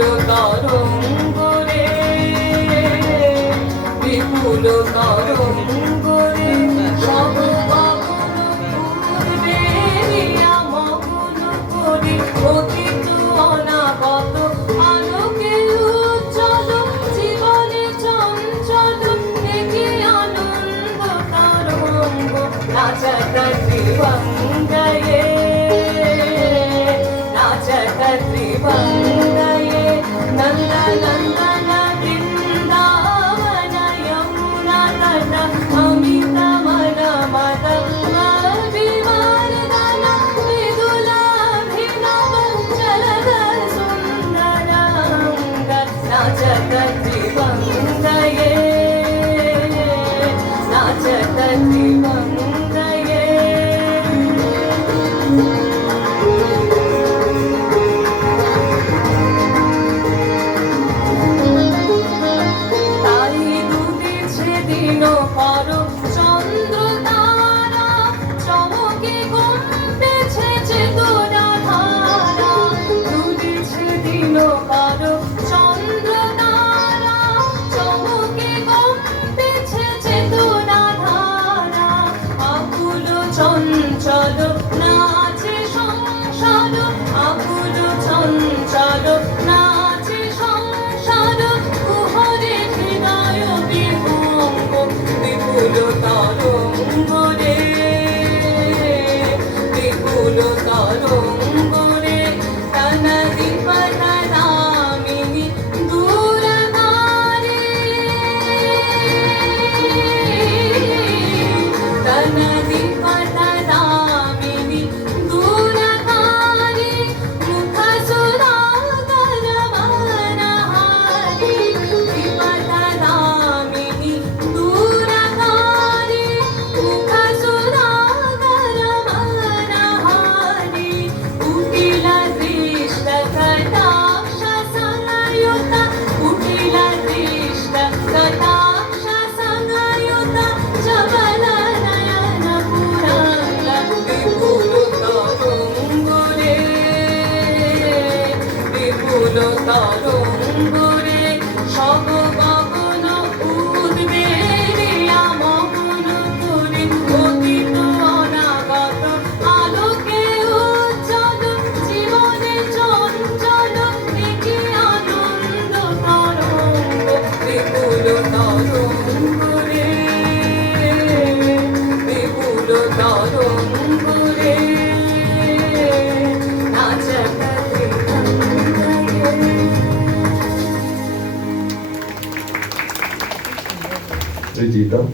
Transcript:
তরঙ্গরে বিপুল তরঙ্গরে সব গগন পূর্বেরিয়া মগন করি অতীত অনাগত আলোকে উজ্জ্বল জীবনে চঞ্চল দেখি আনন্দ তরঙ্গ নাচত ত্রিভঙ্গয়ে নাচত ত্রিভঙ্গয়ে নন্দ নন্দন বৃন্দাবন যमुना তট অমিত মন মদ বিবর্ধন বিদুলাভিনব চলদ সুন্দরাঙ্গ নাচত ত্রিভঙ্গয়ে নাচত ত্রিভঙ্গয়ে দিন পর চন্দ্র তারা চমকে কমতেছে চেতনা ধারা দুদিছে দিন পর চন্দ্র তারা চমকে কমতেছে চেতনা ধারা আকুল চঞ্চল নাচে সংসার আকুল চঞ্চল নাচে সংসার কুহরে হৃদয় বিপুল তরঙ্গরে বিপুল তরঙ্গরে তনদি পদনামিনী দূরকারে তনদি পদনামিনী দূরকারে মুখ সুধাকর মনহারি পদনামিনী তরঙ্গরে সব গগন উদ্বেলিয়া মগন করি অতীত অনাগত আলোকে উজ্জ্বল জীবনে চঞ্চল দেখি আনন্দ তরঙ্গ বিপুল তরঙ্গরে বিপুল তরঙ্গরে নাচত Regita.